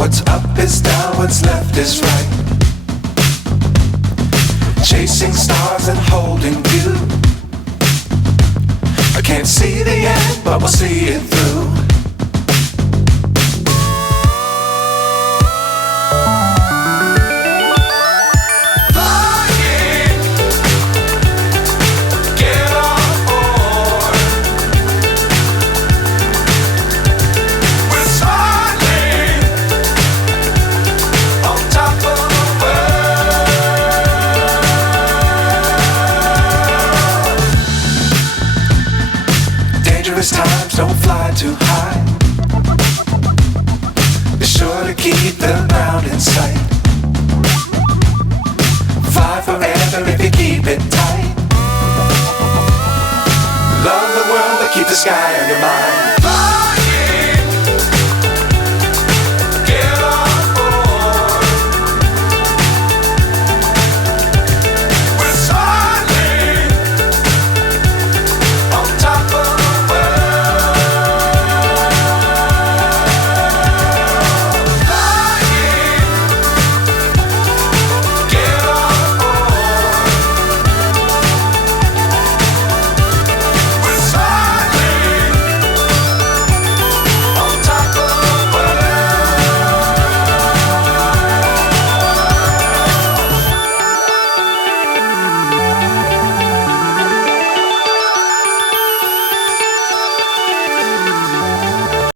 What's up is down, what's left is right. Chasing stars and holding you. I can't see the end, but we'll see it through. Times don't fly too high. Be sure to keep the ground in sight. Fly forever if you keep it tight. Love the world but keep the sky on your mind.